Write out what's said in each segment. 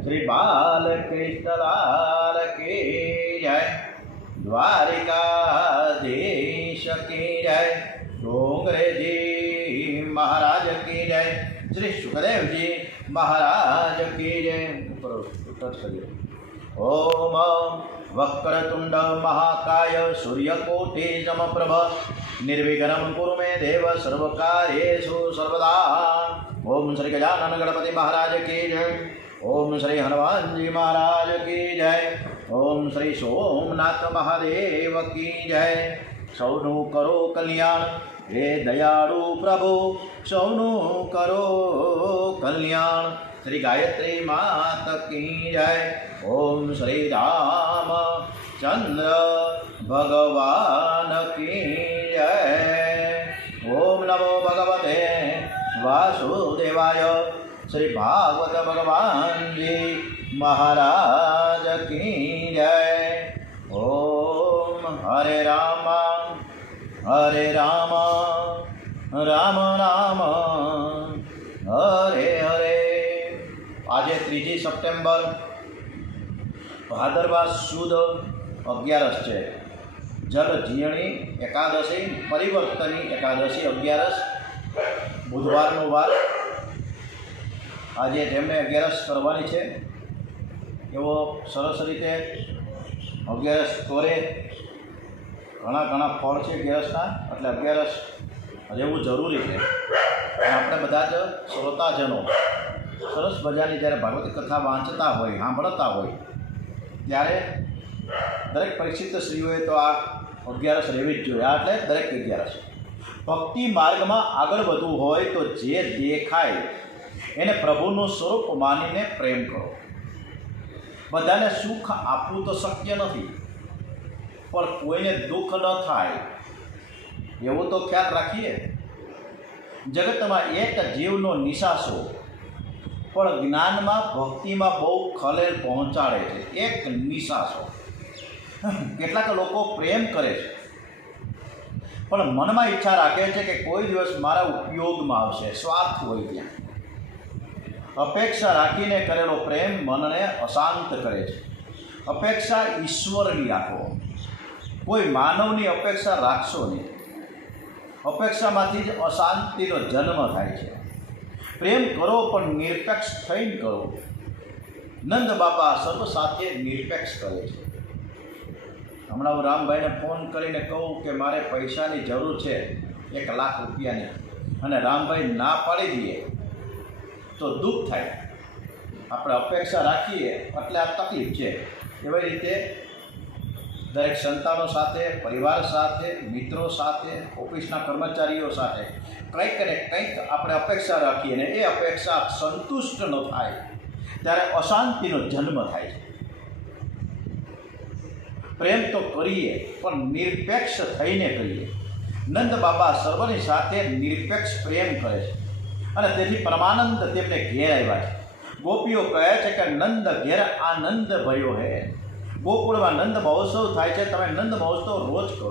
श्री बालकृष्ण लाल की जय। द्वारिकाधीश की जय। डोंगरे जी महाराज की जय। श्री सुखदेव जी महाराज की जय। ओम वक्रतुंड महाकाय सूर्यकोटि समप्रभ निर्विघ्नं कुरु मे देव सर्वकार्येषु सर्वदा। ओम श्री गजानन गणपति महाराज की जय। ओम श्री हनुमान जी महाराज की जय। ओम श्री सोमनाथ महादेव की जय। सौनु करो कल्याण हे दयाळु प्रभु, सौनु करो कल्याण। श्री गायत्री मात की जय। ओम श्री राम चंद्र भगवान की जय। ओम नमो भगवते वासुदेवाय। श्री भागवत भगवान जी महाराज की जय। ओम हरे राम राम राम हरे हरे। आज 3 સપ્ટેમ્બર ભાદરવા સુદ 11 છે। જલ જીયણી એકાદશી, પરિવર્તની એકાદશી 11 બુધવારનો વાર। આજે જેમને 11 કરવાની છે એવો સરસ રીતે 11 કરે। ઘણા ફળ છે 11ના, એટલે 11 રહેવું જરૂરી છે। આપણે બધા જ શ્રોતાજનો સરસ મજાની જ્યારે ભાગવત કથા વાંચતા હોય, સાંભળતા હોય, ત્યારે દરેક પરિચિત સ્ત્રીઓએ તો આ 11 રહેવી જ જોઈએ। આ એટલે દરેક 11 ભક્તિ માર્ગમાં આગળ વધવું હોય તો જે દેખાય એને પ્રભુનું સ્વરૂપ માનીને પ્રેમ કરો। બધાને સુખ આપવું તો શક્ય નથી, પણ કોઈને દુઃખ ન થાય એવો તો ખ્યાલ રાખીએ। જગતમાં એક જીવનો નિશાસો પણ જ્ઞાનમાં ભક્તિમાં બહુ ખલેલ પહોંચાડે છે। એક નિશાસો। કેટલાક લોકો પ્રેમ કરે છે પણ મનમાં ઈચ્છા રાખે છે કે કોઈ દિવસ મારા ઉપયોગમાં આવશે, સ્વાર્થ હોય ત્યાં। અપેક્ષા રાખીને કરેલો પ્રેમ મનને અશાંત કરે છે। અપેક્ષા ઈશ્વરની રાખો, કોઈ માનવની અપેક્ષા રાખશો નહીં। અપેક્ષામાંથી જ અશાંતિનો જન્મ થાય છે। પ્રેમ કરો પણ નિરપેક્ષ થઈને કરો। નંદ બાપા સર્વ સાથે નિરપેક્ષ કરે છે। હમણાં હું રામભાઈને ફોન કરીને કહું કે મારે પૈસાની જરૂર છે 1 લાખ રૂપિયાની, અને રામભાઈ ના પાડી દઈએ તો દુઃખ થાય। આપણે અપેક્ષા રાખીએ એટલે આ તકલીફ છે। એવી રીતે દરેક સંતાનો સાથે, પરિવાર સાથે, મિત્રો સાથે, ઓફિસના કર્મચારીઓ સાથે કંઈક ને કંઈક આપણે અપેક્ષા રાખીએ ને એ અપેક્ષા સંતુષ્ટ ન થાય ત્યારે અશાંતિનો જન્મ થાય છે। પ્રેમ તો કરીએ પણ નિરપેક્ષ થઈને કરીએ। નંદ બાબા સર્વની સાથે નિરપેક્ષ પ્રેમ કરે છે અને તેથી પરમાનંદ તેમને ઘેર આવ્યા છે। ગોપીઓ કહે છે કે નંદ ઘેર આનંદ ભયો હે। ગોકુળમાં નંદ મહોત્સવ થાય છે, તમે નંદ મહોત્સવ રોજ કરો,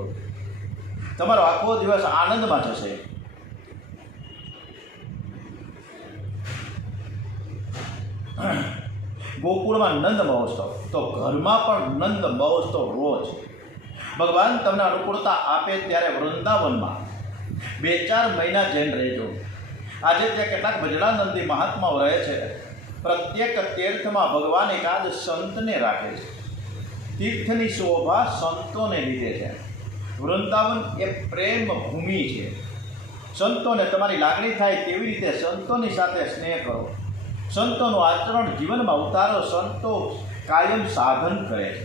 તમારો આખો દિવસ આનંદમાં જશે। ગોકુળમાં નંદ મહોત્સવ તો ઘરમાં પણ નંદ મહોત્સવ રોજ। ભગવાન તમને અનુકૂળતા આપે ત્યારે વૃંદાવનમાં 2-4 મહિના જઈને રહેજો। આજે ત્યાં કેટલાક ભજનાનંદી મહાત્માઓ રહે છે। પ્રત્યેક તીર્થમાં ભગવાન એકાદ સંતને રાખે છે। તીર્થની શોભા સંતોને લીધે છે। વૃંદાવન એ પ્રેમ ભૂમિ છે। સંતોને તમારી લાગણી થાય તેવી રીતે સંતોની સાથે સ્નેહ કરો। સંતોનું આચરણ જીવનમાં ઉતારો। સંતો કાયમ સાધન કરે છે।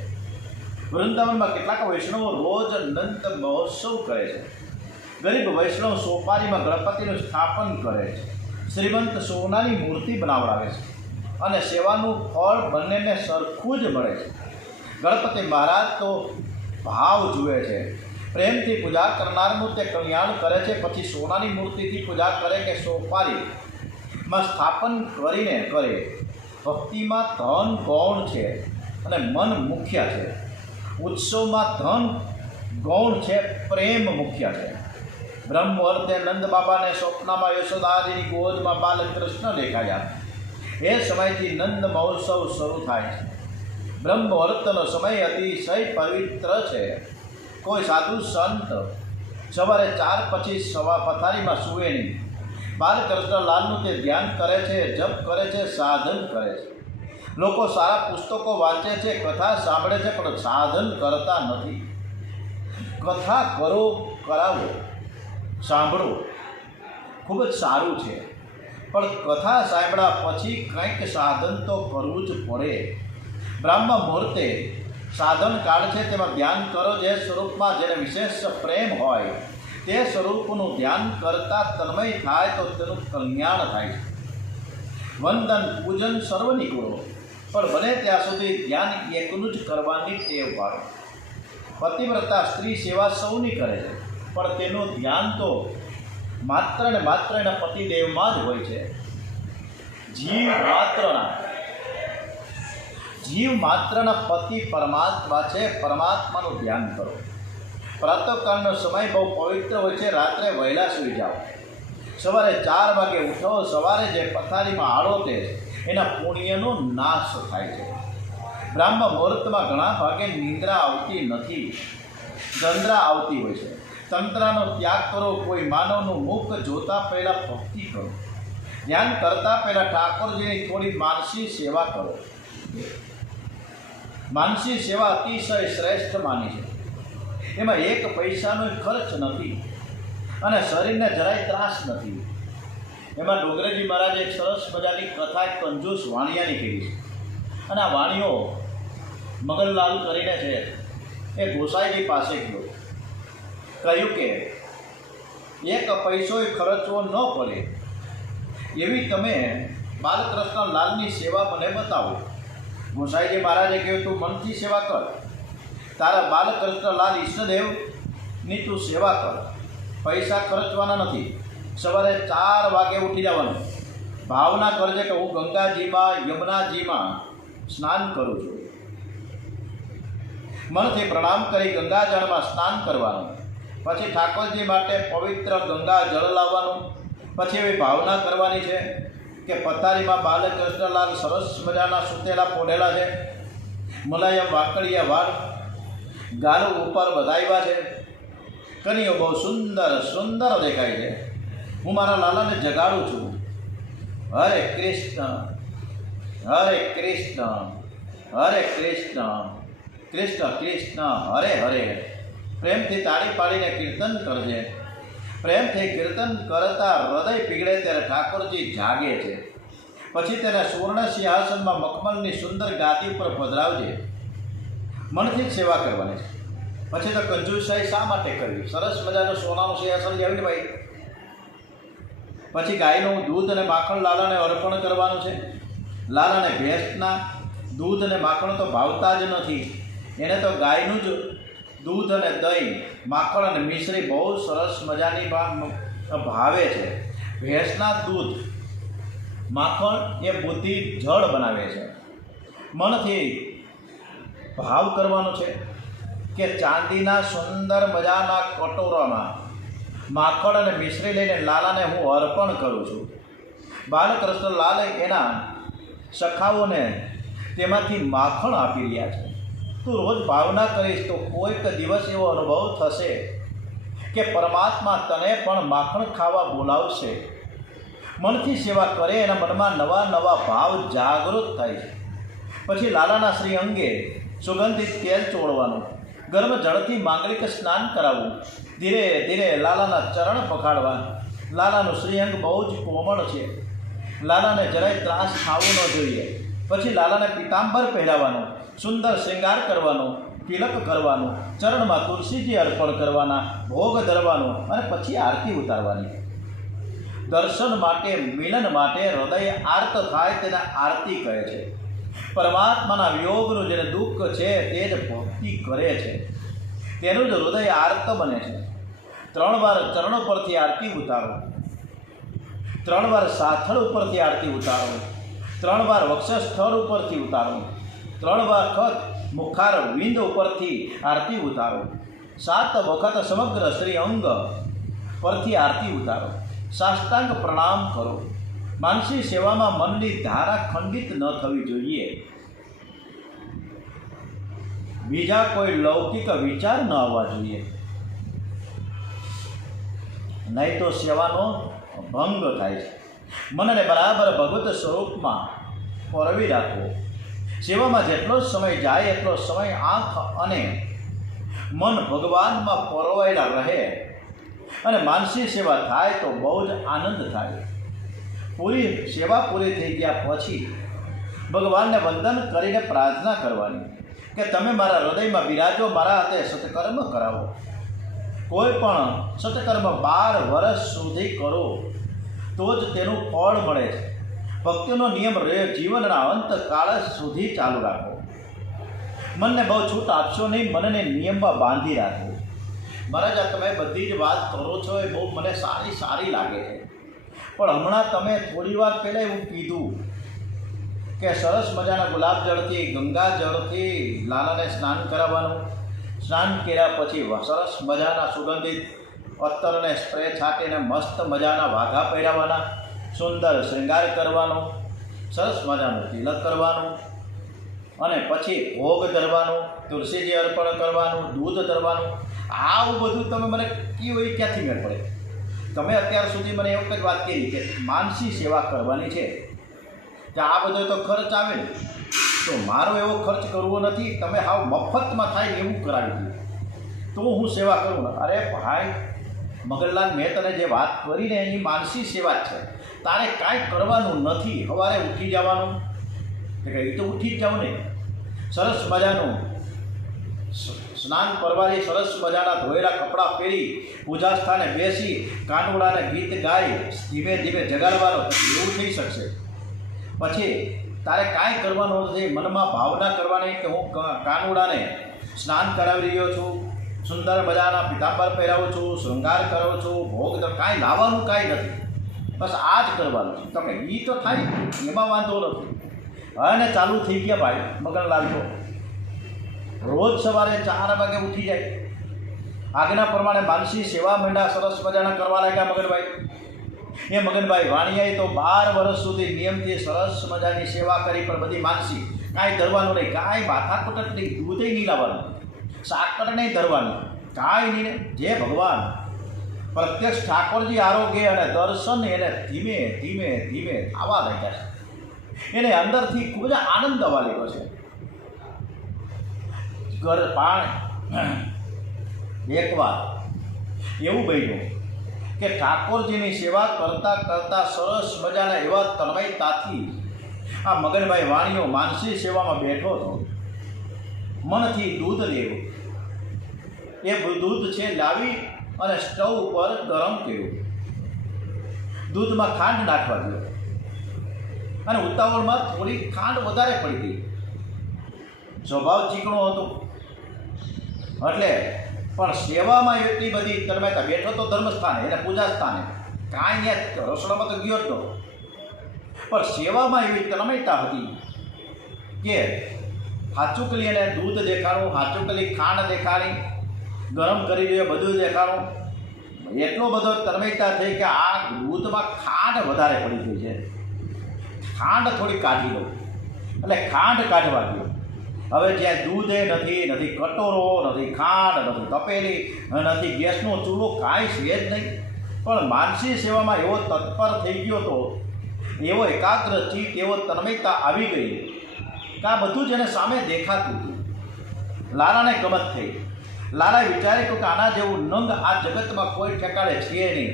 વૃંદાવનમાં કેટલાક વૈષ્ણવો રોજ નંદ મહોત્સવ કરે છે। ગરીબ વૈષ્ણવ સોપારીમાં ગણપતિનું સ્થાપન કરે છે। શ્રીમંત સોનાની મૂર્તિ બનાવડાવે છે અને સેવાનું ફળ બંનેને સરખું જ મળે છે। ગણપતિ મહારાજ તો ભાવ જુએ છે। પ્રેમથી પૂજા કરનારનું તે કલ્યાણ કરે છે। પછી સોનાની મૂર્તિથી પૂજા કરે કે સોપારીમાં સ્થાપન કરીને કરે। ભક્તિમાં ધન ગૌણ છે અને મન મુખ્ય છે। ઉત્સવમાં ધન ગૌણ છે, પ્રેમ મુખ્ય છે। બ્રહ્મ મુહૂર્તે નંદ બાબાને સ્વપ્નમાં યશોદાજીની ગોદમાં બાલકૃષ્ણ દેખાયા। એ સમયથી નંદ મહોત્સવ શરૂ થાય છે. બ્રહ્મ મુહૂર્તનો સમય અતિશય પવિત્ર છે. કોઈ સાધુ સંત સવારે 4 પછી પથારીમાં સૂવે નહીં. બાલકૃષ્ણલાલનું તે ધ્યાન કરે છે, જપ કરે છે, સાધન કરે છે. લોકો સારા પુસ્તકો વાંચે છે, કથા સાંભળે છે, પણ સાધન કરતા નથી. કથા કરો, કરાવો, સાંભળો, ખૂબ જ સારું છે, પણ કથા સાંભળ્યા પછી કંઈક સાધન તો કરવું જ પડે. બ્રહ્મ મુહૂર્તે સાધન કાળ છે, તેમાં ધ્યાન કરો. જે સ્વરૂપમાં જેને વિશેષ પ્રેમ હોય તે સ્વરૂપનું ધ્યાન કરતાં તન્મય થાય તો તેનું કલ્યાણ થાય છે. વંદન પૂજન સર્વની કરો, પણ બને ત્યાં સુધી ધ્યાન એકનું જ કરવાની ટેવ પાડો. પતિવ્રતા સ્ત્રી સેવા સૌની કરે છે, પણ તેનું ધ્યાન તો માત્ર ને માત્ર એના પતિદેવમાં જ હોય છે. જીવ માત્રના પતિ પરમાત્મા છે. પરમાત્માનું ધ્યાન કરો. પ્રાતઃકાળનો સમય બહુ પવિત્ર હોય છે. રાત્રે વહેલા સૂઈ જાઓ, સવારે 4 વાગે ઉઠો. સવારે જે પથારીમાં આળોતે એના પુણ્યનો નાશ થાય છે. બ્રહ્મ મુહૂર્તમાં ઘણા ભાગે નિંદ્રા આવતી નથી, ગંદ્રા આવતી હોય છે. તંત્રનો ત્યાગ કરો. કોઈ માનવનું મુખ જોતા પહેલાં ભક્તિ કરો. ધ્યાન કરતાં પહેલાં ઠાકોરજીની થોડી માનસી સેવા કરો. માનસી સેવા અતિશય શ્રેષ્ઠ માની છે. એમાં 1 પૈસાનો ખર્ચ નથી અને શરીરને જરાય ત્રાસ નથી. એમાં ડોંગરેજી મહારાજે એક સરસ મજાની કથા કંજૂસ વાણિયાની કરી છે. અને આ વાણિયો મગનલાલ કરીને છે, એ ગોસાઈજી પાસે ગયો. કહ્યું કે 1 પૈસો ખર્ચવો ન પડે એવી તમે બાલકૃષ્ણલાલની સેવા મને બતાવો. ગોસાઈજી મહારાજે કહ્યું, તું મનથી સેવા કર. તારા બાલકૃષ્ણલાલ ઈષ્ટદેવની તું સેવા કર. પૈસા ખર્ચવાના નથી. સવારે 4 વાગે ઉઠી જવાનું. ભાવના કરજે કે હું ગંગાજીમાં, યમુનાજીમાં સ્નાન કરું છું. મનથી પ્રણામ કરી ગંગાજળમાં સ્નાન કરવાનું. પછી ઠાકોરજી માટે પવિત્ર ગંગા જળ લાવવાનું. પછી એવી ભાવના કરવાની છે કે પથારીમાં બાલકૃષ્ણલાલ સરસ મજાના સૂતેલા પોઢેલા છે. મુલાયમ વાકડિયા વાળ, ગાલો ઉપર વધાવ્યા છે. કનીઓ બહુ સુંદર સુંદર દેખાય છે. હું મારા લાલાને જગાડું છું. હરે કૃષ્ણ, હરે કૃષ્ણ, હરે કૃષ્ણ, કૃષ્ણ કૃષ્ણ, હરે હરે. પ્રેમથી તાળી પાડીને કીર્તન કરજે. પ્રેમથી કીર્તન કરતા હૃદય પીગળે ત્યારે ઠાકોરજી જાગે છે. પછી તેને સુવર્ણ સિંહાસનમાં મખમલની સુંદર ગાદી ઉપર પધરાવજે. મનથી જ સેવા કરવાની છે. પછી તો કંજૂસાઈ શા માટે કરવી? સરસ મજાનું સોનાનું સિંહાસન લેવું ને ભાઈ. પછી ગાયનું દૂધ અને માખણ લાલાને અર્પણ કરવાનું છે. લાલાને ભેંસના દૂધ અને માખણ તો ભાવતા જ નથી. એને તો ગાયનું જ દૂધ અને દહીં, માખણ અને મિશ્રી બહુ સરસ મજાની ભાવે છે. ભેંસના દૂધ, માખણ એ બુદ્ધિ જળ બનાવે છે. મનથી ભાવ કરવાનો છે કે ચાંદીના સુંદર મજાના કટોરામાં માખણ અને મિશ્રી લઈને લાલાને હું અર્પણ કરું છું. બાલકૃષ્ણ લાલે એના સખાઓને તેમાંથી માખણ આપી રહ્યા છે. તું રોજ ભાવના કરીશ તો કોઈક દિવસ એવો અનુભવ થશે કે પરમાત્મા તને પણ માખણ ખાવા બોલાવશે. મનથી સેવા કરે એના મનમાં નવા નવા ભાવ જાગૃત થાય છે. પછી લાલાના શ્રી અંગે સુગંધિત તેલ ચોળવાનું, ગરમ જળથી માંગલિક સ્નાન કરાવવું, ધીરે ધીરે લાલાના ચરણ પખાડવા. લાલાનું શ્રીઅંગ બહુ જ કોમળ છે. લાલાને જરાય ત્રાસ ખાવો ન જોઈએ. પછી લાલાને પીતાંબર પહેરાવવાનું, સુંદર શૃંગાર કરવાનો, તિલક કરવાનું, ચરણમાં તુલસીજી અર્પણ કરવાના, ભોગ ધરવાનો અને પછી આરતી ઉતારવાની. દર્શન માટે, મિલન માટે હૃદય આર્ત થાય તેને આરતી કહે છે. પરમાત્માના વિયોગનું જેને દુઃખ છે તે જ ભક્તિ કરે છે, તેનું જ હૃદય આર્ત બને છે. 3 વાર ચરણો પરથી આરતી ઉતારો, 3 વાર સાથળ ઉપરથી આરતી ઉતારો, 3 વાર વક્ષસ્થળ ઉપરથી ઉતારો, 3 વખત મુખાર વિંદ ઉપરથી આરતી ઉતારો, 7 વખત સમગ્ર શ્રી અંગ પરથી આરતી ઉતારો. સાષ્ટાંગ પ્રણામ કરો. માનસી સેવામાં મનની ધારા ખંડિત ન થવી જોઈએ. બીજા કોઈ લૌકિક વિચાર ન આવવા જોઈએ, નહીં તો સેવાનો ભંગ થાય છે. મનને બરાબર ભગવત સ્વરૂપમાં પરોવી રાખવો. સેવામાં જેટલો સમય જાય એટલો સમય આંખ અને મન ભગવાનમાં પરોવાયેલા રહે અને માનસી સેવા થાય તો બહુ જ આનંદ થાય. સેવા પૂરી થઈ ગયા પછી ભગવાનને વંદન કરીને પ્રાર્થના કરવાની કે તમે મારા હૃદયમાં બિરાજો, મારા હાથે સત્કર્મ કરાવો. કોઈ પણ સત્કર્મ 12 વર્ષ સુધી કરો તો જ તેનું ફળ મળે છે. ભક્તિનો નિયમ જીવનના અંતકાળ સુધી ચાલુ રાખો. મનને બહુ છૂટ આપશો નહીં, મનને નિયમમાં બાંધી રાખો. મહારાજ, આ તમે બધી જ વાત કરો છો એ બહુ મને સારી લાગે છે, પણ હમણાં તમે થોડી વાર પહેલાં એવું કીધું કે સરસ મજાના ગુલાબજળથી, ગંગાજળથી લાલાને સ્નાન કરાવવાનું. સ્નાન કર્યા પછી સરસ મજાના સુગંધિત અત્તરને સ્પ્રે છાંટીને મસ્ત મજાના વાઘા પહેરાવવાના, સુંદર શૃંગાર કરવાનો, સરસ મજાનું તિલક કરવાનું અને પછી ભોગ ધરવાનો, તુલસીજી અર્પણ કરવાનું, દૂધ ધરવાનું. આવું બધું તમે મને કયો એ ક્યાંથી મેળ પડે? તમે અત્યાર સુધી મને એક જ વાત કરી કે માનસી સેવા કરવાની છે, કે આ બધો તો ખર્ચ આવે ને, તો મારો એવો ખર્ચ કરવો નથી. તમે હાવ મફતમાં થાય એવું કરાવી દઉં તો હું સેવા કરું ને. અરે ભાઈ મગનલાલ, મેં તને જે વાત કરીને એની માનસી સેવા જ છે. તારે કાંઈ કરવાનું નથી. સવારે ઉઠી જવાનું, એ તો ઉઠી જ જાઉં ને, સરસ મજાનું સ્નાન પરવારી, સરસ મજાના ધોયેલા કપડાં પહેરી, પૂજા સ્થાને બેસી, કાનુડાને ગીત ગાઈ ધીમે ધીમે જગાડવાનો. એવું થઈ શકશે. પછી તારે કાંઈ કરવાનું નથી. મનમાં ભાવના કરવાની કે હું કાનુડાને સ્નાન કરાવી રહ્યો છું, સુંદર મજાના પીતાંબર પહેરાવું છું, શૃંગાર કરું છું, ભોગ કાંઈ લાવવાનું કાંઈ નથી. બસ આ જ કરવાનું છે. તમે એ તો થાય, એમાં વાંધો નથી. અને ચાલુ થઈ ગયા ભાઈ મગનલાલ. તો રોજ સવારે 4 વાગે ઉઠી જાય, આજ્ઞા પ્રમાણે માનસી સેવા મંડા સરસ મજાના કરવા લાગ્યા મગનભાઈ. એ મગનભાઈ વાણિયાએ તો 12 વર્ષ સુધી નિયમથી સરસ મજાની સેવા કરી, પણ બધી માનસી. કાંઈ ધરવાનું નહીં, કાંઈ માથાકૂટ નહીં, દૂધે નહીં લાવવાનું, સાકર નહીં ધરવાનું, કાંઈ નહીં. જે ભગવાન પ્રત્યક્ષ ઠાકોરજી આરોગ્ય અને દર્શન એને ધીમે ધીમે ધીમે આવવા લાગ્યા છે. એને અંદરથી ખૂબ જ આનંદ આવવા લાગ્યો છે. એકવાર એવું બન્યું કે ઠાકોરજીની સેવા કરતાં કરતાં સરસ મજાના એવા તન્મયતાથી આ મગનભાઈ વાણીઓ માનસી સેવામાં બેઠો હતો. મનથી દૂધ લેવું, એ દૂધ છે લાવી અને સ્ટવ ઉપર ગરમ કર્યું. દૂધમાં ખાંડ નાખવા દો અને ઉતાવળમાં થોડી ખાંડ વધારે પડી ગઈ. સ્વભાવ ચીકણો હતો એટલે, પણ સેવામાં એટલી બધી તન્મયતા. બેઠો તો ધર્મસ્થાને, એને પૂજા સ્થાને, કાંઈ ત્યાં રસોડામાં તો ગયો જ નહોતો, પણ સેવામાં એવી તન્મયતા હતી કે હાચુકલી એને દૂધ દેખાડું, હાચુકલી ખાંડ દેખાડી, ગરમ કરી દઈએ, બધું દેખાડું. એટલો બધો તન્મયતા થઈ કે આ દૂધમાં ખાંડ વધારે પડી ગઈ છે, ખાંડ થોડી કાઢી લઉં. એટલે ખાંડ કાઢવા ગયો. હવે જ્યાં દૂધ નથી કટોરો, નથી ખાંડ, નથી તપેલી, નથી ગેસનો ચૂલો, કાંઈ છે જ નહીં. પણ માનસી સેવામાં એવો તત્પર થઈ ગયો હતો, એવો એકાગ્ર ચિત્ત, એવો તન્મયતા આવી ગઈ કે આ બધું જ એને સામે દેખાતું હતું. લાલાને ગમત થઈ. લાલાએ વિચાર્યું કે આના જેવું નંગ આ જગતમાં કોઈ ઠેકાણે છે નહીં.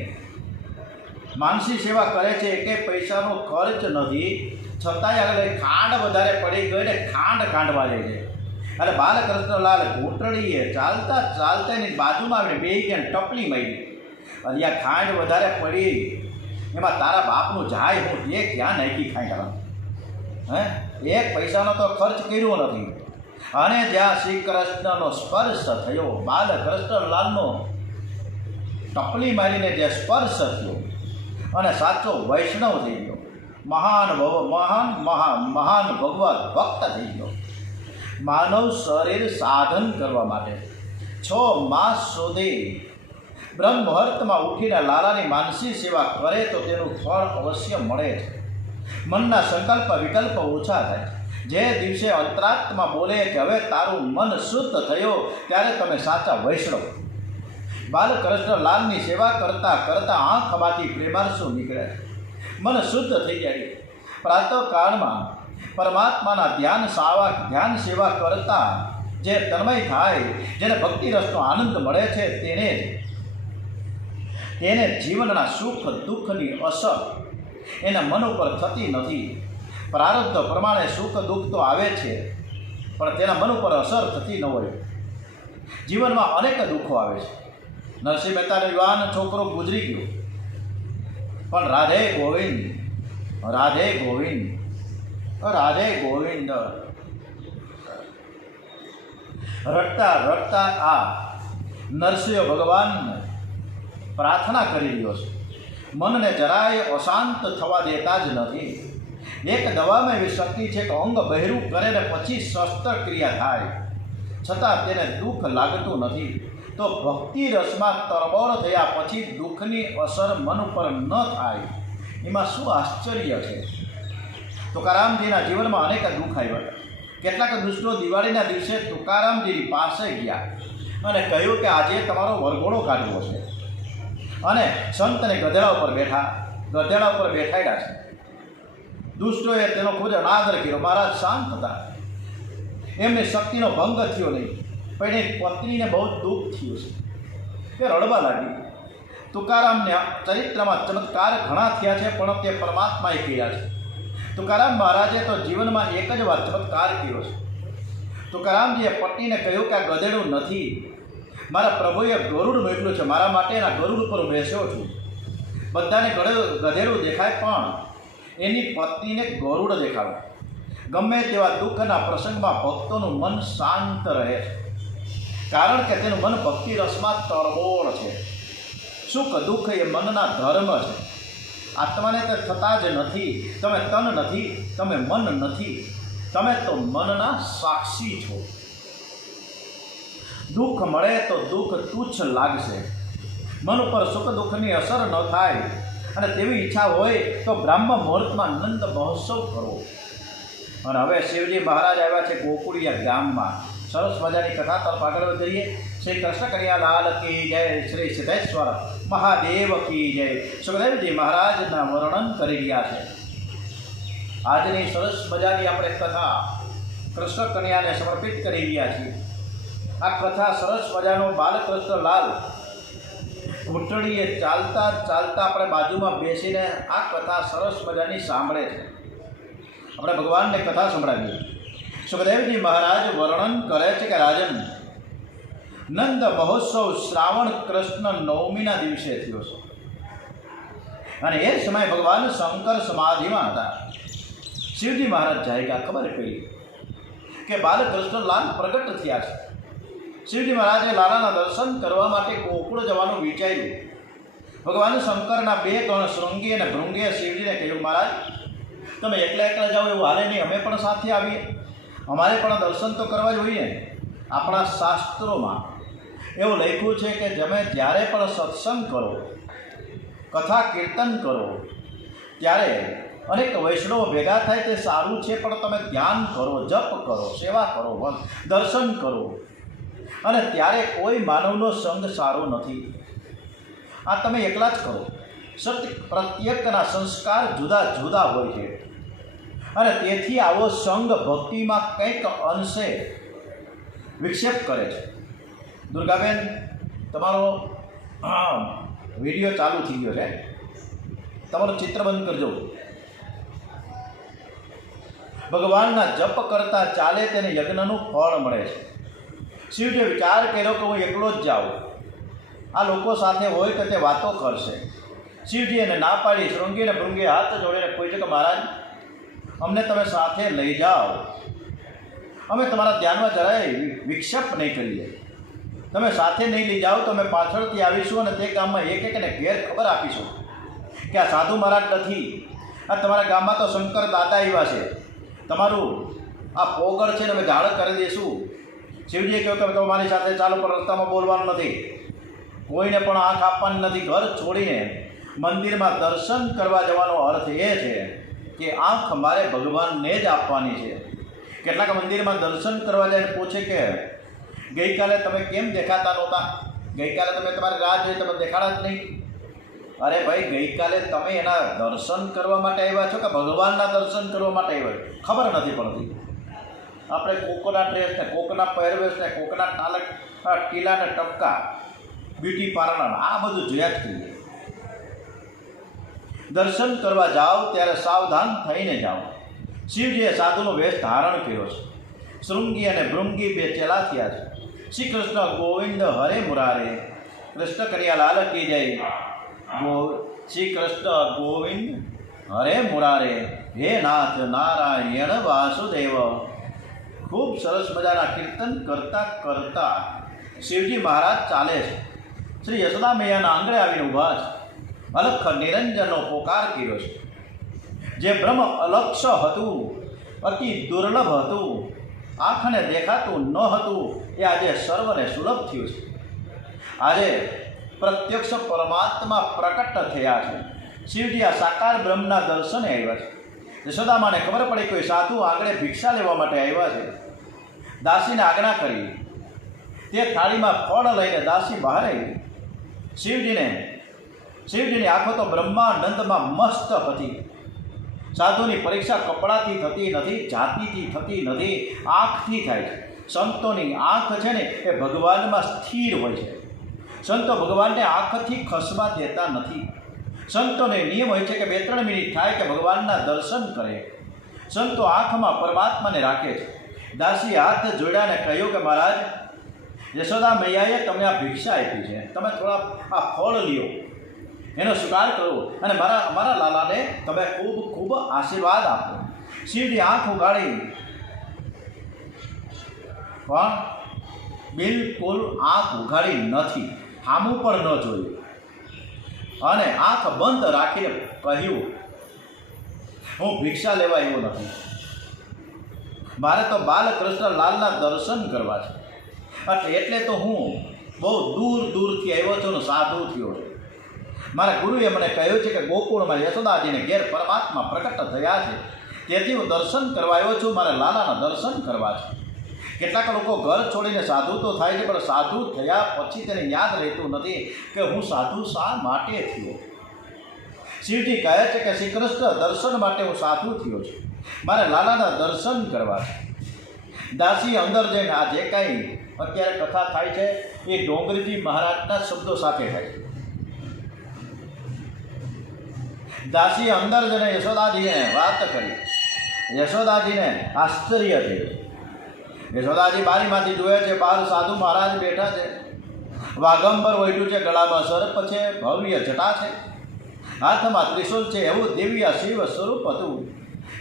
માનસી સેવા કરે છે, કે પૈસાનો ખર્ચ નથી, છતાંય આગળ ખાંડ વધારે પડી ગઈ ને ખાંડ કાઢવા જાય છે. અને બાલકૃષ્ણલાલ ઘૂંટણીએ ચાલતા ચાલતા એની બાજુમાં આવીને બે ગયા ટપલી મારી. અને આ ખાંડ વધારે પડી, એમાં તારા બાપનું જાય હું એ ક્યાં નાખી ખાંડ? હે, 1 પૈસાનો તો ખર્ચ કર્યો નથી. અને જ્યાં શ્રી કૃષ્ણનો સ્પર્શ થયો, બાલકૃષ્ણલાલનો ટપલી મારીને જે સ્પર્શ થયો અને સાચો વૈષ્ણવ થઈ ગયો, મહાન ભગવત ભક્ત થઈ ગયો. માનવ શરીર સાધન કરવા માટે 6 માસ સુધી બ્રહ્મ મુહૂર્તમાં ઉઠીને લાલાની માનસી સેવા કરે તો તેનું ફળ અવશ્ય મળે છે. મનના સંકલ્પ વિકલ્પ ઓછા થાય. જે દિવસે અંતરાત્મા બોલે કે હવે તારું મન શુદ્ધ થયો, ત્યારે તમે સાચા વૈષ્ણવ. બાલકૃષ્ણ લાલની સેવા કરતાં કરતાં આંખમાંથી પ્રેમારસુ નીકળે, મન શુદ્ધ થઈ જાય. પ્રાતઃકાળમાં પરમાત્માના ધ્યાન સેવા કરતાં જે તન્મય થાય, જેને ભક્તિ રસનો આનંદ મળે છે, તેને જીવનના સુખ દુઃખની અસર એના મન ઉપર થતી નથી. પ્રારબ્ધ પ્રમાણે સુખ દુઃખ તો આવે છે, પણ તેના મન ઉપર અસર થતી ન હોય. જીવનમાં અનેક દુઃખો આવે છે. નરસિંહ મહેતાનો યુવાન છોકરો ગુજરી ગયો, પણ રાધે ગોવિંદ રાધે ગોવિંદ રાધે ગોવિંદ રડતા રડતા આ નરસિંહ ભગવાનને પ્રાર્થના કરી રહ્યો છે. મનને જરાય અશાંત થવા દેતા જ નથી. એક દવામાં એવી શક્તિ છે કે અંગ બહેરું કરે ને પછી શસ્ત્રક્રિયા થાય, છતાં તેને દુઃખ લાગતું નથી. તો ભક્તિ રસમાં તરબોળ થયા પછી દુઃખની અસર મન ઉપર ન થાય, એમાં શું આશ્ચર્ય છે? તુકારામજીના જીવનમાં અનેક દુઃખ આવ્યા. કેટલાક દુષ્ટો દિવાળીના દિવસે તુકારામજીની પાસે ગયા અને કહ્યું કે આજે તમારો વરઘોડો કાઢવો છે, અને સંતને ગધેડા ઉપર બેઠાડ્યા છે. દુષ્ટોએ તેનો ખૂબ અનાદર કર્યો. મહારાજ શાંત હતા, એમની શક્તિનો ભંગ થયો નહીં, પણ એ પત્નીને બહુ દુઃખ થયું છે, તે રડવા લાગી. તુકારામને ચરિત્રમાં ચમત્કાર ઘણા થયા છે, પણ તે પરમાત્માએ કર્યા છે. તુકારામ મહારાજે તો જીવનમાં એક જ વાર ચમત્કાર કર્યો છે. તુકારામજીએ પત્નીને કહ્યું કે આ ગધેડું નથી, મારા પ્રભુએ ગરુડ મોકલ્યું છે, મારા માટે એના ગરુડ ઉપર બેસ્યો છું. બધાને ગધેડું દેખાય, પણ એની પત્નીને ગરુડ દેખાવે. ગમે તેવા દુઃખના પ્રસંગમાં ભક્તોનું મન શાંત રહે છે, કારણ કે તેનું મન ભક્તિ રસમાં તરબોળ છે. સુખ દુઃખ એ મનના ધર્મ છે. આત્માને તે થતા જ નથી. તમે તન નથી, તમે મન નથી, તમે તો મનના સાક્ષી છો. દુઃખ મળે તો દુઃખ તુચ્છ લાગશે, મન ઉપર સુખ દુઃખની અસર ન થાય, અને તેવી ઈચ્છા હોય તો બ્રાહ્મ મુહૂર્તમાં નંદ મહોત્સવ કરો. અને હવે શિવજી મહારાજ આવ્યા છે ગોકુળિયા ગામમાં. સરસ મજાની કથા તરફ આગળ વધીએ. શ્રી કૃષ્ણ કનૈયા લાલ કી જય, શ્રી સિદ્ધેશ્વર મહાદેવ કી જય. સુખદેવજી મહારાજના વર્ણન કરી રહ્યા છે. આજની સરસ મજાની આપણે કથા કૃષ્ણ કનૈયાને સમર્પિત કરી રહ્યા છીએ. આ કથા સરસ મજાનો બાલકૃષ્ણ લાલ ઘૂંટણીએ ચાલતા ચાલતા આપણે બાજુમાં બેસીને આ કથા સરસ મજાની સાંભળે છે. આપણે ભગવાનને કથા સંભળાવીએ. સુખદેવજી મહારાજ વર્ણન કરે છે કે રાજન, નંદ મહોત્સવ શ્રાવણ કૃષ્ણ નવમીના દિવસે થયો છે, અને એ સમયે ભગવાન શંકર સમાધિમાં હતા. શિવજી મહારાજ જાગ્યા, ખબર પડી કે બાલકૃષ્ણ લાલ પ્રગટ થયા છે. શિવજી મહારાજે લાલાના દર્શન કરવા માટે ગોકુળ જવાનું વિચાર્યું. ભગવાન શંકરના બે ગણ શૃંગી અને ભૃંગીએ શિવજીને કહ્યું, મહારાજ તમે એકલા જાઓ એવું હાલે નહીં, અમે પણ સાથે આવીએ, અમારે પણ દર્શન તો કરવા જોઈએ. આપણા શાસ્ત્રોમાં એવું લખ્યું છે કે તમે જ્યારે પણ સત્સંગ કરો, કથા કીર્તન કરો, ત્યારે અનેક વૈષ્ણવો ભેગા થાય તે સારું છે, પણ તમે ધ્યાન કરો, જપ કરો, સેવા કરો, દર્શન કરો, અને ત્યારે કોઈ માનવનો સંગ સારો નથી. આ તમે એકલા જ કરો. સત્ય પ્રત્યેકના સંસ્કાર જુદા જુદા હોય છે, અને તેથી આવો સંગ ભક્તિમાં કંઈક અંશે વિક્ષેપ કરે છે. દુર્ગાબેન, તમારો વિડીયો ચાલુ થઈ ગયો છે, તમારું ચિત્ર બંધ કરજો. ભગવાનના જપ કરતા ચાલે તેને યજ્ઞનું ફળ મળે છે. શિવજીએ વિચાર કર્યો કે હું એકલો જ જાઉં, આ લોકો સાથે હોય તો તે વાતો કરશે. શિવજી એને ના પાડી. શૃંગીને ભૃંગીએ હાથ જોડીને કહ્યું છે કે મહારાજ, અમને તમે સાથે લઈ જાઓ, અમે તમારા ધ્યાનમાં જરાય વિક્ષેપ નહીં કરીએ. તમે સાથે નહીં લઈ જાઓ તો અમે પાછળથી આવીશું, અને તે ગામમાં એક એકને ઘેર ખબર આપીશું કે આ સાધુ મહારાજ નથી, આ તમારા ગામમાં તો શંકર દાદા આવ્યા છે, તમારું આ પોગળ છે ને અમે ઝાડ કરી દઈશું. શિવજીએ કહ્યું કે તમારી સાથે ચાલો, પણ રસ્તામાં બોલવાનું નથી. કોઈને પણ આંખ આપવાની નથી. ઘર છોડીને મંદિરમાં દર્શન કરવા જવાનો અર્થ એ છે કે આંખ મારે ભગવાનને જ આપવાની છે. કેટલાક મંદિરમાં દર્શન કરવા જાય પૂછે કે ગઈકાલે તમે કેમ દેખાતા નહોતા? ગઈકાલે તમે તમારી રાહ જોઈ, તમે દેખાડા જ નહીં. અરે ભાઈ, ગઈકાલે તમે એના દર્શન કરવા માટે આવ્યા છો કે ભગવાનના દર્શન કરવા માટે આવ્યા છો? ખબર નથી પડતી. આપણે કોકોના ડ્રેસ ને, કોકના પહેરવેશ ને, કોકના ટીલા ને ટપકા, બ્યુટી પાર્લર, આ બધું જોયા જ કરીએ. દર્શન કરવા જાઓ ત્યારે સાવધાન થઈને જાઓ. શિવજીએ સાધુનો વેશ ધારણ કર્યો છે. શૃંગી અને ભૃંગી બે ચેલા થયા છે. શ્રી કૃષ્ણ ગોવિંદ હરે મુરારે, કૃષ્ણ કનૈયા લાલ કી જય. શ્રી કૃષ્ણ ગોવિંદ હરે મુરારે, હે નાથ નારાયણ વાસુદેવ. ખૂબ સરસ મજાના કીર્તન કરતા કરતા શિવજી મહારાજ ચાલે છે. શ્રી યશોદા મૈયાના આંગણે આવીને ઊભા છે. અલખ નિરંજનનો પોકાર કર્યો છે. જે બ્રહ્મ અલક્ષ હતું, અતિ દુર્લભ હતું, આંખને દેખાતું ન હતું, એ આજે સર્વને સુલભ થયું છે. આજે પ્રત્યક્ષ પરમાત્મા પ્રકટ થયા છે. શિવજી આ સાકાર બ્રહ્મના દર્શને આવ્યા છે. યશોદામાને ખબર પડી કોઈ સાધુ આંગણે ભિક્ષા લેવા માટે આવ્યા છે. દાસીને આજ્ઞા કરી. તે થાળીમાં ફળ લઈને દાસી બહાર આવી. શિવજીની આંખો તો બ્રહ્માનંદમાં મસ્ત હતી. સાધુની પરીક્ષા કપડાથી થતી નથી, જાતિથી થતી નથી, આંખથી થાય છે. સંતોની આંખ છે ને એ ભગવાનમાં સ્થિર હોય છે. સંતો ભગવાનને આંખથી ખસવા દેતા નથી. સંતોને નિયમ હોય છે કે 2-3 મિનિટ થાય કે ભગવાનના દર્શન કરે. સંતો આંખમાં પરમાત્માને રાખે છે. દાસી હાથ જોડ્યાને કહ્યું કે મહારાજ, યશોદા મૈયાએ તમને આ ભિક્ષા આપી છે, તમે થોડા આ ફળ લ્યો, એનો સ્વીકાર કરો અને મારા લાલાને તમે ખૂબ ખૂબ આશીર્વાદ આપો. શિવજી આંખ ઉગાડી પણ બિલકુલ આંખ ઉઘાડી નથી, સામું પણ ન જોયું અને આંખ બંધ રાખીને કહ્યું, હું ભિક્ષા લેવા એવો નથી, મારે તો બાલકૃષ્ણ લાલના દર્શન કરવા છે. એટલે તો હું બહુ દૂરથી આવ્યો છું ને સાધુ થયો છું. મારા ગુરુએ મને કહ્યું છે કે ગોકુળમાં યશોદાજીને ઘેર પરમાત્મા પ્રકટ થયા છે, તેથી હું દર્શન કરવા આવ્યો છું, મારે લાલાના દર્શન કરવા છે. કેટલાક લોકો ઘર છોડીને સાધુ તો થાય છે, પણ સાધુ થયા પછી તેને યાદ રહેતું નથી કે હું સાધુ શા માટે થયો. શિવજી કહે છે કે શ્રી કૃષ્ણ દર્શન માટે હું સાધુ થયો છું, મારે લાલાના દર્શન કરવા છે. દાસી અંદર જઈને આ જે કાંઈ અત્યારે કથા થાય છે એ ડોંગરીજી મહારાજના શબ્દો સાથે થાય છે. દાસી અંદર જઈને યશોદાજીને વાત કરી. યશોદાજીને આશ્ચર્ય થયું. યશોદાજી બારીમાંથી જોવે છે, બહાર સાધુ મહારાજ બેઠા છે, વાગંબર વૈઠું છે, ગળામાં સર્પ છે, ભવ્ય જટા છે, હાથમાં ત્રિશૂલ છે. એવું દિવ્ય શિવ સ્વરૂપ હતું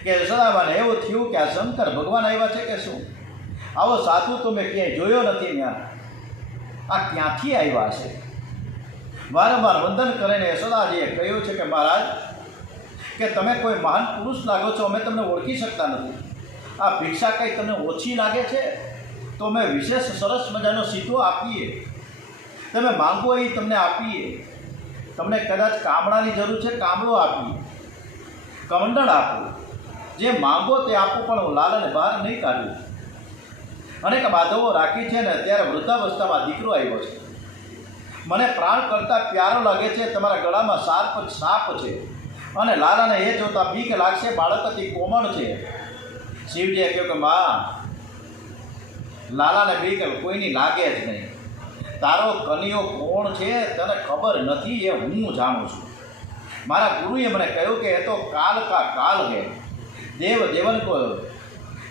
કે યશોદામાને એવું થયું કે આ શંકર ભગવાન આવ્યા છે કે શું? આવો સાધુ તો મેં ક્યાંય જોયો નથી. ત્યાં આ ક્યાંથી આવ્યા છે? વારંવાર વંદન કરીને યશોદાજીએ કહ્યું છે કે મહારાજ, કે તમે કોઈ મહાન પુરુષ લાગો છો, અમે તમને ઓળખી શકતા નથી. આ ભિક્ષા કંઈ તમને ઓછી લાગે છે તો અમે વિશેષ સરસ મજાનો સીધો આપીએ, તમે માંગો એ તમને આપીએ. તમને કદાચ કામડાની જરૂર છે, કામડો આપીએ, કમંડળ આપો, જે માંગો તે આપો, પણ હું લાલાને બહાર નહીં કાઢું. અનેક બાધવો રાખી છે ને અત્યારે વૃદ્ધાવસ્થામાં દીકરો આવ્યો છે, મને પ્રાણ કરતાં પ્યારો લાગે છે, તમારા ગળામાં સાપ છે અને લાલાને એ જોતા બીક લાગશે, બાળક અતિ કોમળ છે. શિવજીએ કહ્યું કે માં, લાલાને બીક કોઈની લાગે જ નહીં. તારો કનિયો કોણ છે તને ખબર નથી, એ હું જાણું છું. મારા ગુરુએ મને કહ્યું કે એ તો કાલ કા કાલ है, देव देवन को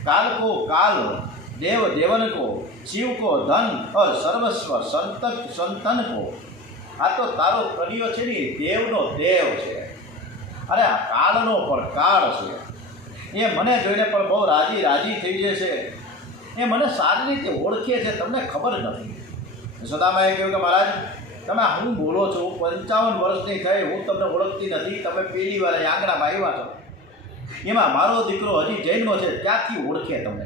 काल को काल, देव देवन को, शिव को धन और सर्वस्व संतन को. આ તો તારો કનિયો છે ને દેવનો દેવ છે, અરે આ કાળનો પણ કાળ છે. એ મને જોઈને પણ બહુ રાજી થઈ જશે. એ મને સારી રીતે ઓળખે છે, તમને ખબર નથી. યશોદામાએ કહ્યું કે મહારાજ, તમે હું બોલો છો? 55 વર્ષની થઈ, હું તમને ઓળખતી નથી. તમે પહેલી વાર આંગણામાં આવ્યા છો, એમાં મારો દીકરો હજી જૈનનો છે, ત્યાંથી ઓળખે તમને.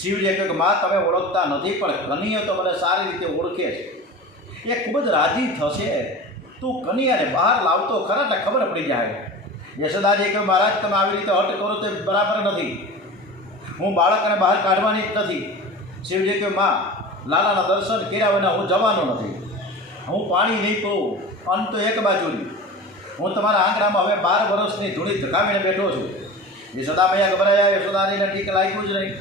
શિવજીએ કહ્યું કે માં, તમે ઓળખતા નથી, પણ કનૈયો તો મને સારી રીતે ઓળખે છે. એ ખૂબ જ રાજી થશે. તું કન્યાને બહાર લાવતો ખરા એટલે ખબર પડી જાય. યશોદાજી કહ્યું, મહારાજ તમે આવી રીતે હટ કરો તો બરાબર નથી. હું બાળકને બહાર કાઢવાની જ નથી. શિવજી કહ્યું, માં લાલાના દર્શન કર્યા વિના હું જવાનો નથી. હું પાણી નહીં પીવું. અન્ન તો એક બાજુની. હું તમારા આંગણામાં હવે 12 વર્ષની ધૂળી ધકાવીને બેઠો છું. યશોદા મૈયા ગભરાયા. યશોદાજીને ઠીક લાગ્યું જ નહીં.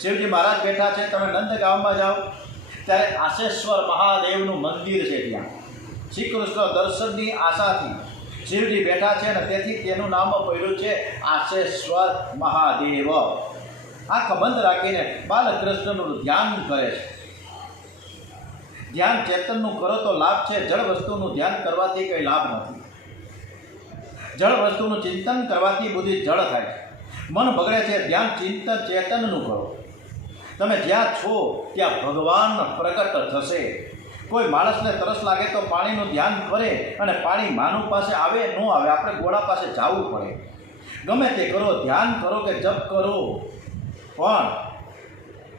શિવજી મહારાજ બેઠા છે, તમે નંદગામમાં જાઓ. ત્યારે આશેશ્વર મહાદેવનું મંદિર છે. ત્યાં શ્રી કૃષ્ણ દર્શનની આશાથી શિવજી બેઠા છે, અને તેથી તેનું નામ પડ્યું છે આશેશ્વર મહાદેવ. આંખ બંધ રાખીને બાલકૃષ્ણનું ધ્યાન કરે છે. ધ્યાન ચેતનનું કરો તો લાભ છે. જળ વસ્તુનું ધ્યાન કરવાથી કંઈ લાભ નથી. જળ વસ્તુનું ચિંતન કરવાથી બુદ્ધિ જળ થાય છે, મન બગડે છે. ધ્યાન ચિંતન ચેતનનું કરો. તમે જ્યાં છો ત્યાં ભગવાન પ્રગટ થશે. કોઈ માણસને તરસ લાગે તો પાણીનું ધ્યાન કરે, અને પાણી માનવ પાસે આવે ન આવે, આપણે ગોળા પાસે જવું પડે. ગમે તે કરો, ધ્યાન કરો કે જપ કરો, પણ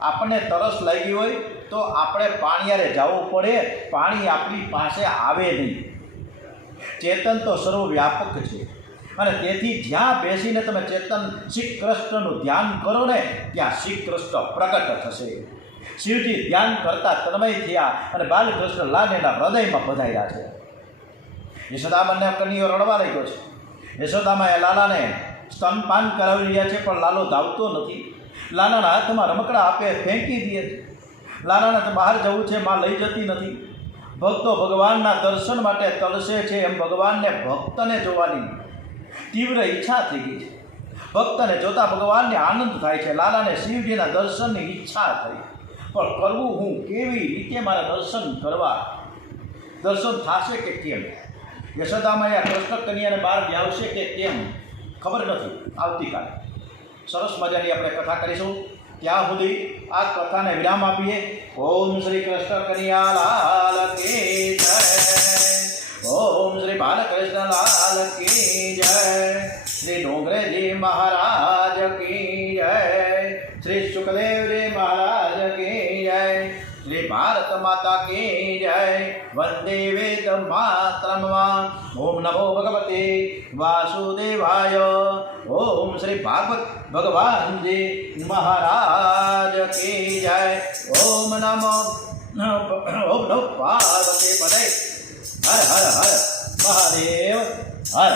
આપણને તરસ લાગી હોય તો આપણે પાણીયારે જવું પડે. પાણી આપણી પાસે આવે નહીં. ચેતન તો સર્વવ્યાપક છે, અને તેથી જ્યાં બેસીને તમે ચેતન શ્રી કૃષ્ણનું ધ્યાન કરો ને, ત્યાં શ્રી કૃષ્ણ પ્રગટ થશે. શિવજી ધ્યાન કરતા તન્મય થયા, અને બાલકૃષ્ણ લાલેના હૃદયમાં પધાર્યા છે. યશોદામાને કન્યો રડવા લાગ્યો છે. યશોદામાં એ લાલાને સ્તનપાન કરાવી રહ્યા છે, પણ લાલો ધાવતો નથી. લાલાના હાથમાં રમકડા આપે ફેંકી દે છે. લાલાને તો બહાર જવું છે, માં લઈ જતી નથી. ભક્તો ભગવાનના દર્શન માટે તરસે છે, એમ ભગવાનને ભક્તને જોવાની તીવ્ર ઈચ્છા થઈ ગઈ છે. ભક્તને જોતા ભગવાનને આનંદ થાય છે. લાલાને શિવજીના દર્શનની ઈચ્છા થઈ, પણ કરવું હું? કેવી રીતે મારા દર્શન કરવા? દર્શન થશે કે કેમ? યશોદામાં કૃષ્ણ કન્યાને બહાર વ્યાવશે કે કેમ ખબર નથી. આવતીકાલે સરસ મજાની આપણે કથા કરીશું. ત્યાં સુધી આ કથાને વિરામ આપીએ. ઓમ શ્રી કૃષ્ણ કન્યા લાલ કી જય. ઓમ શ્રી બાલકૃષ્ણ લાલ કી જય. શ્રી ડોંગરેજી મહારાજ કી જય. શ્રી સુખદેવજી મહારાજ કી જય. શ્રી ભારત માતા કી જય. વંદે વેદ માતરમ. ઓમ નમો ભગવતે વાસુદેવાય. ઓમ શ્રી ભાગવત ભગવાનજી મહારાજ કી જય. ઓમ નમો પાર્વતી પદે. હર હર હર મહાદેવ હર.